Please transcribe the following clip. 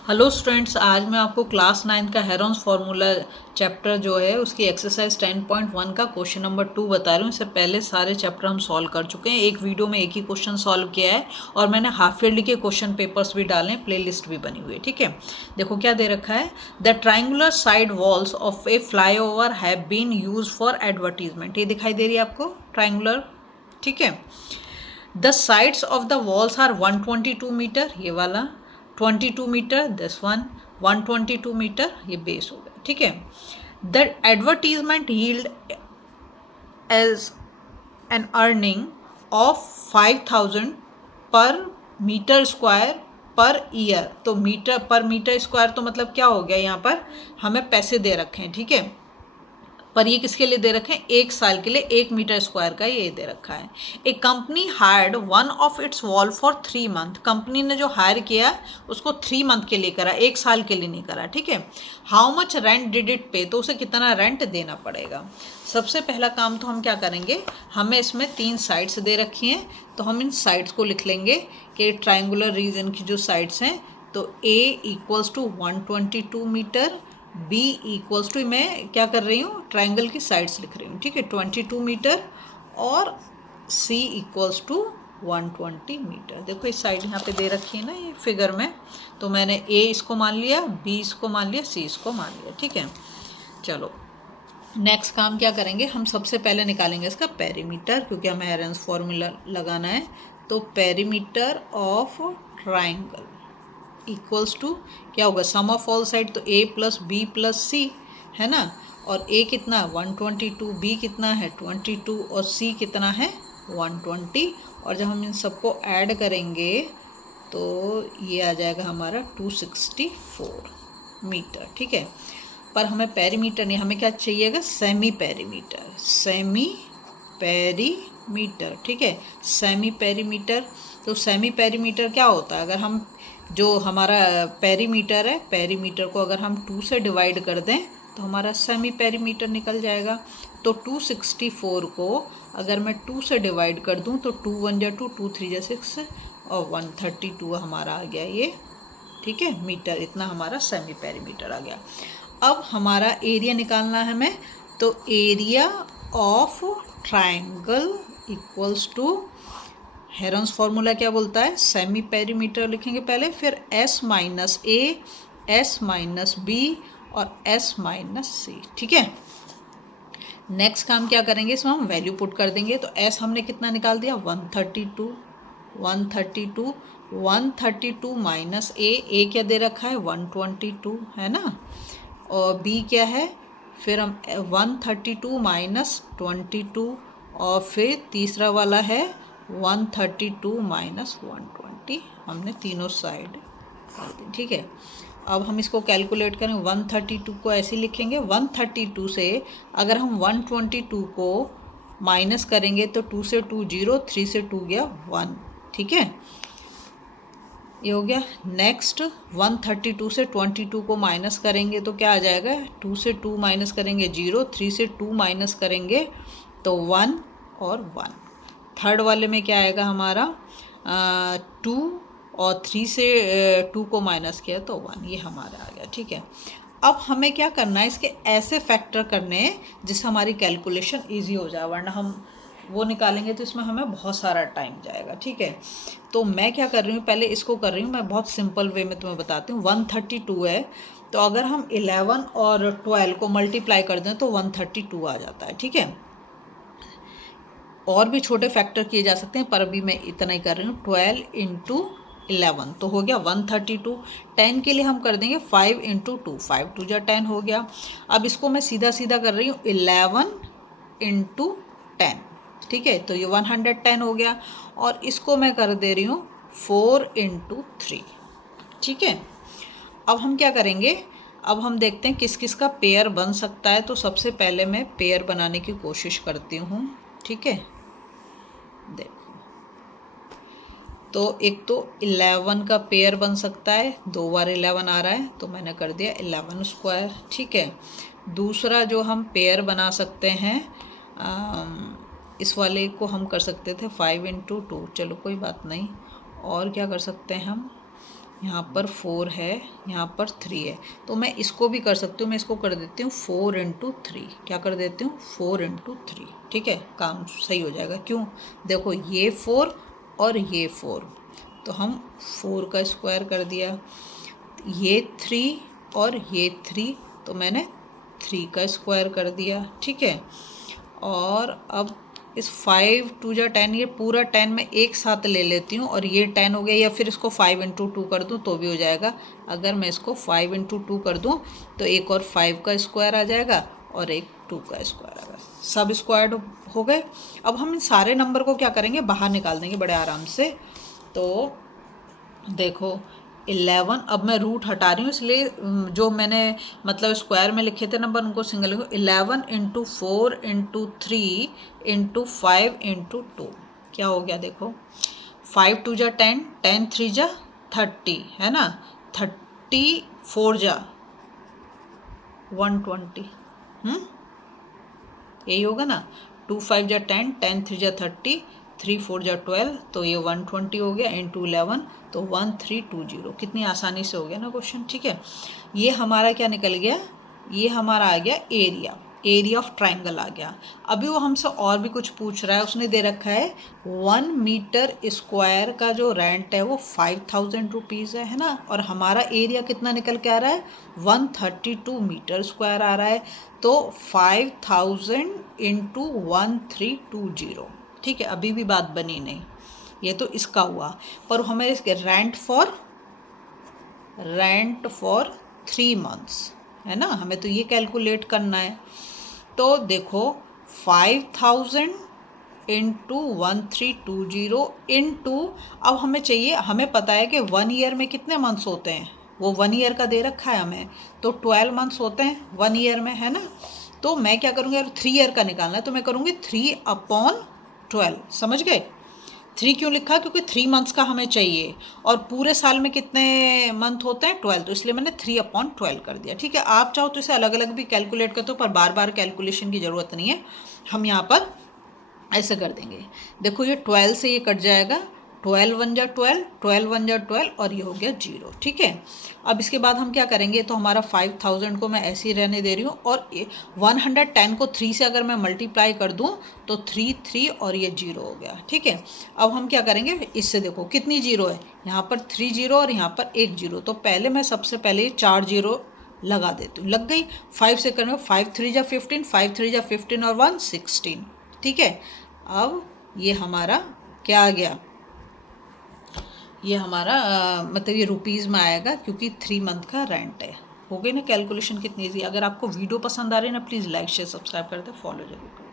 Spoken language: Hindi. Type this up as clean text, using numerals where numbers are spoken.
हेलो स्टूडेंट्स, आज मैं आपको क्लास 9 का हेरोन्स फार्मूला चैप्टर जो है उसकी एक्सरसाइज 10.1 का क्वेश्चन नंबर 2 बता रही हूँ। इससे पहले सारे चैप्टर हम सॉल्व कर चुके हैं। एक वीडियो में एक ही क्वेश्चन सॉल्व किया है और मैंने हाफ ईयरली के क्वेश्चन पेपर्स भी डाले हैं, प्लेलिस्ट भी बनी हुई है। ठीक है, देखो क्या दे रखा है। The triangular side walls of a flyover have been use for advertisement. ये दिखाई दे रही है आपको ट्राइंगुलर। ठीक है, the sides of the walls are 122 metre, ये वाला 22 मीटर, दिस वन 122 मीटर, ये बेस हो गया। ठीक है, the advertisement yield as an earning of 5000 per metre square per year. तो मीटर पर मीटर स्क्वायर तो मतलब क्या हो गया, यहाँ पर हमें पैसे दे रखे हैं। ठीक है, पर ये किसके लिए दे रखे हैं, एक साल के लिए 1 मीटर स्क्वायर का ये दे रखा है। A company hired one of its wall for 3 month. Company ने जो हायर किया उसको 3 मंथ के लिए करा, एक साल के लिए नहीं करा। ठीक है, how much rent did it पे, तो उसे कितना रेंट देना पड़ेगा। सबसे पहला काम तो हम क्या करेंगे, हमें इसमें 3 साइड्स दे रखी हैं, तो हम इन साइड्स को लिख लेंगे कि ट्राइंगुलर रीजन की जो साइड्स हैं, तो A equals to 122 metre, B equals to, मैं क्या कर रही हूँ, ट्राइंगल की साइड्स लिख रही हूँ। ठीक है, 22 मीटर, और C इक्वल्स टू 120 मीटर। देखो इस साइड यहाँ पे दे रखी है ना ये फिगर में, तो मैंने A इसको मान लिया, B इसको मान लिया, C इसको मान लिया। ठीक है, चलो नेक्स्ट काम क्या करेंगे, हम सबसे पहले निकालेंगे इसका पेरीमीटर, क्योंकि हमें हेरोन्स फार्मूला लगाना है। तो perimeter of triangle equals to क्या होगा, सम ऑफ ऑल साइड, तो A plus B plus C है ना, और A कितना 122, B कितना है 22, और C कितना है 120, और जब हम इन सबको ऐड करेंगे तो ये आ जाएगा हमारा 264 मीटर। ठीक है, पर हमें पेरीमीटर नहीं, हमें क्या चाहिएगा, सेमी पेरीमीटर, सेमी पेरीमीटर। ठीक है, सेमी पेरीमीटर, तो सेमी पेरीमीटर क्या होता है, अगर हम जो हमारा पेरीमीटर है, पेरीमीटर को अगर हम 2 से डिवाइड कर दें तो हमारा सेमी पेरीमीटर निकल जाएगा। तो 264 को अगर मैं 2 से डिवाइड कर दूं तो 2 1 जा 2, 2 3 जा 6, और 132 हमारा आ गया ये। ठीक है, मीटर, इतना हमारा सेमी पेरीमीटर आ गया। अब हमारा एरिया निकालना है हमें, तो area of triangle equals to, Heron's formula क्या बोलता है, सेमी पेरीमीटर लिखेंगे पहले, फिर S minus A, S minus B और S माइनस C। ठीक है, नेक्स्ट काम क्या करेंगे, इसमें हम वैल्यू पुट कर देंगे। तो S हमने कितना निकाल दिया 132, 132, 132 माइनस A क्या दे रखा है 122 है ना, और B क्या है, फिर हम 132 माइनस 22, और फिर तीसरा वाला है 132 माइनस 120, हमने तीनों साइड कर दी। ठीक है, अब हम इसको कैलकुलेट करें, 132 को ऐसे लिखेंगे, 132 से अगर हम 122 को माइनस करेंगे तो 2 से 2 0, 3 से 2 गया 1। ठीक है, ये हो गया। नेक्स्ट 132 से 22 को माइनस करेंगे तो क्या आ जाएगा, 2 से 2 माइनस करेंगे 0, 3 से 2 माइनस करेंगे तो 1 और 1। थर्ड वाले में क्या आएगा हमारा 2, और 3 से 2 को माइनस किया तो 1, ये हमारा आ गया। ठीक है, अब हमें क्या करना है, इसके ऐसे फैक्टर करने हैं जिससे हमारी कैलकुलेशन इजी हो जाए, वरना हम वो निकालेंगे तो इसमें हमें बहुत सारा टाइम जाएगा। ठीक है, तो मैं क्या कर रही हूँ, पहले इसको कर रही हूँ, मैं बहुत सिंपल वे में तुम्हें बताती हूँ। 132 है, तो अगर हम 11 और 12 को मल्टीप्लाई कर दें तो 132 आ जाता है। ठीक है, और भी छोटे फैक्टर किए जा सकते हैं, पर अभी मैं इतना ही कर रही हूँ। 12 इंटू 11 तो हो गया 132। 10 के लिए हम कर देंगे 5 इंटू 2, 5 2 जा 10 हो गया। अब इसको मैं सीधा सीधा कर रही हूँ 11 इंटू 10। ठीक है, तो ये 110 हो गया, और इसको मैं कर दे रही हूँ 4 इंटू 3। ठीक है, अब हम क्या करेंगे, अब हम देखते हैं किस किस का पेयर बन सकता है। तो सबसे पहले मैं पेयर बनाने की कोशिश करती हूँ। ठीक है, देखो, तो एक तो 11 का पेयर बन सकता है, 2 बार 11 आ रहा है तो मैंने कर दिया 11 स्क्वायर। ठीक है, दूसरा जो हम पेयर बना सकते हैं, इस वाले को हम कर सकते थे 5 इंटू 2, चलो कोई बात नहीं। और क्या कर सकते हैं हम, यहाँ पर 4 है, यहाँ पर 3 है, तो मैं इसको भी कर सकती हूँ। मैं इसको कर देती हूँ 4 इंटू 3। क्या कर देती हूँ? 4 इंटू 3। ठीक है, काम सही हो जाएगा। क्यों? देखो ये 4 और ये 4, तो हम 4 का स्क्वायर कर दिया। ये 3 और ये 3, तो मैंने 3 का स्क्वायर कर दिया। ठीक है, और अब इस 5 2 जा 10, ये पूरा 10 मैं एक साथ ले लेती हूँ और ये 10 हो गया, या फिर इसको 5 इंटू 2 कर दूँ तो भी हो जाएगा। अगर मैं इसको 5 इंटू 2 कर दूँ तो एक और 5 का स्क्वायर आ जाएगा और एक 2 का स्क्वायर आ जाएगा। सब स्क्वायर हो गए। अब हम इन सारे नंबर को क्या करेंगे? बाहर निकाल देंगे बड़े आराम से। तो देखो 11, अब मैं रूट हटा रही हूँ, इसलिए जो मैंने मतलब स्क्वायर में लिखे थे नंबर उनको सिंगल लिखो। 11 इंटू 4 इंटू 3 इंटू 5 इंटू 2 क्या हो गया? देखो 5 2 जा 10, 10 3 जा 30 है ना, 30 4 जा 120, यही होगा ना। 2 5 जा 10, 10 3 जा 30, 3 4 जा 12, तो ये 120 हो गया इंटू 11, तो 1320। कितनी आसानी से हो गया ना क्वेश्चन। ठीक है, ये हमारा क्या निकल गया? ये हमारा आ गया एरिया ऑफ ट्राइंगल आ गया। अभी वो हमसे और भी कुछ पूछ रहा है। उसने दे रखा है 1 मीटर स्क्वायर का जो रेंट है वो 5000 रुपीज़ है ना, और हमारा एरिया कितना निकल के आ रहा है? 132 मीटर स्क्वायर आ रहा है। तो 5000 इंटू 1320। ठीक है, अभी भी बात बनी नहीं, ये तो इसका हुआ। पर हमें इसके रेंट फॉर 3 मंथ्स है ना, हमें तो ये कैलकुलेट करना है। तो देखो 5000 इंटू 1320 इंटू, अब हमें चाहिए, हमें पता है कि 1 ईयर में कितने मंथ्स होते हैं, वो 1 ईयर का दे रखा है हमें, तो 12 मंथ्स होते हैं 1 ईयर में है ना। तो मैं क्या करूँगी? अगर 3 ईयर का निकालना है तो मैं करूँगी 3/12। समझ गए? 3 क्यों लिखा? क्योंकि 3 मंथ्स का हमें चाहिए, और पूरे साल में कितने मंथ होते हैं? 12, तो इसलिए मैंने 3/12 कर दिया। ठीक है, आप चाहो तो इसे अलग अलग भी कैलकुलेट करते हो, पर बार बार कैलकुलेशन की ज़रूरत नहीं है, हम यहाँ पर ऐसे कर देंगे। देखो ये 12 से ये कट जाएगा, 12 1 जा 12, 12 1 जा 12, और ये हो गया 0। ठीक है, अब इसके बाद हम क्या करेंगे? तो हमारा 5000 को मैं ऐसे ही रहने दे रही हूँ, और 110 को 3 से अगर मैं मल्टीप्लाई कर दूँ तो 3 3 और ये 0 हो गया। ठीक है, अब हम क्या करेंगे? इससे देखो कितनी 0 है, यहाँ पर 3 0 और यहाँ पर 1 0, तो पहले मैं सबसे पहले 4 0 लगा देती हूँ। लग गई। 5 से करेंगे, 5 3 जा 15, 5 3 जा 15 और 1 16। ठीक है, अब ये हमारा क्या आ गया? ये हमारा मतलब ये रुपीज़ में आएगा, क्योंकि 3 मंथ का रेंट है। हो गई ना कैलकुलेशन कितनी ईजी। अगर आपको वीडियो पसंद आ रही है ना, प्लीज़ लाइक शेयर सब्सक्राइब कर दे, फॉलो जरूर करें।